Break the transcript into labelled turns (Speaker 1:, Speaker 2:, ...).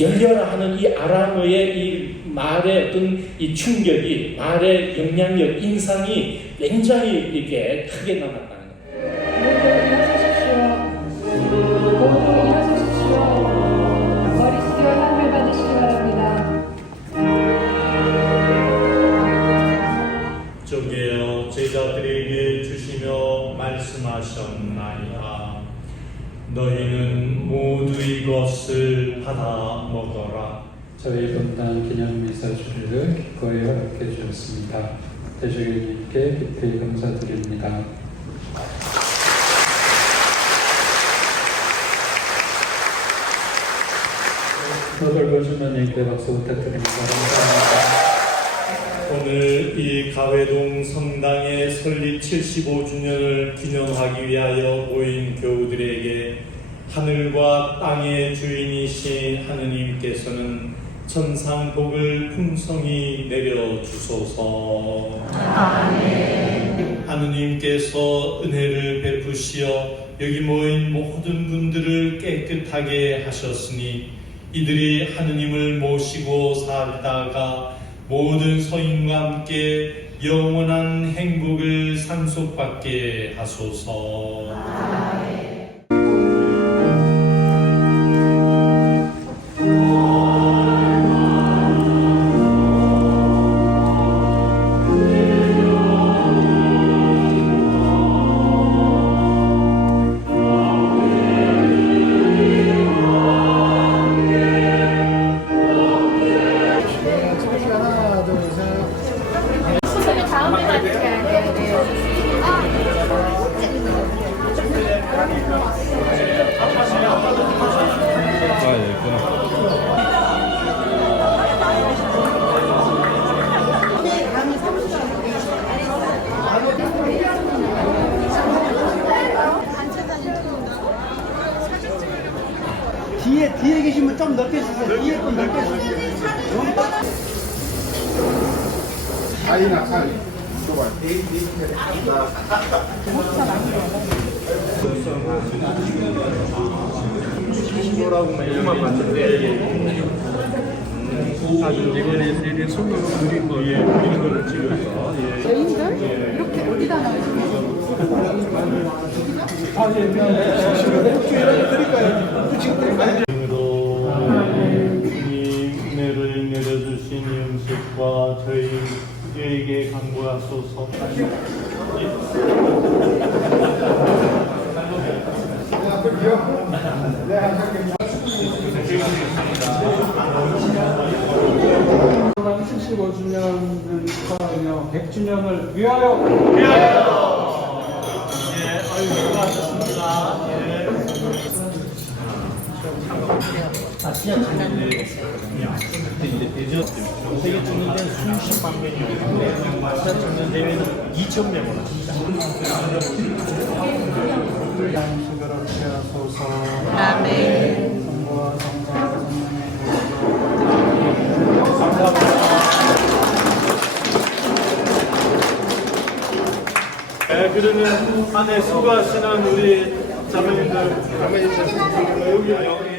Speaker 1: 열려라 하는 이 아람어의 이 말의 어떤 이 충격이 말의 영향력 인상이 굉장히 이렇게 크게 남았다는.
Speaker 2: 저게요 제자들에게 주시며 말씀하셨나이다 너희는 모두 이것을 받아 먹어라
Speaker 3: 저희 본당 기념 미사주를 기꺼이 허락해 주셨습니다. 대주교님께 깊이 감사드립니다. 너덜 주님께 박수 부탁드립니다. 감사합니다.
Speaker 2: 오늘 이 가회동 성당의 설립 75주년을 기념하기 위하여 모인 교우들에게 하늘과 땅의 주인이신 하느님께서는 천상복을 풍성히 내려주소서. 하느님께서 은혜를 베푸시어 여기 모인 모든 분들을 깨끗하게 하셨으니 이들이 하느님을 모시고 살다가 모든 서인과 함께 영원한 행복을 상속받게 하소서.
Speaker 4: 선생
Speaker 5: 뒤에 뒤에 계시면 좀 넓게 주세요. 뒤에 좀 넓게 주세요.
Speaker 6: 사이나 사이. 줘봐.
Speaker 2: 이만 봤는데 아주 이번에 내린 손으로 그린 거, 예, 그린 거를 찍어서 예.
Speaker 7: 개인들? 이렇게 어디다 놔요?
Speaker 2: 이름으로 우리에게 강구하소서.
Speaker 3: 성당 75주년을 축하하며 100주년을 위하여
Speaker 2: 예, 아유, 수고하셨습니다. 예. 이제 대전 세계 찍는 데는 수십 만 명이 오는데 마사 찍는 대회는 2천 명을 합니다.
Speaker 3: 그렇게 하소서
Speaker 4: 아멘.
Speaker 3: 성부와 성령의
Speaker 2: 네, 그러면 안에 수고하시는 우리 자매님들, 자매님들, 여기, 여기.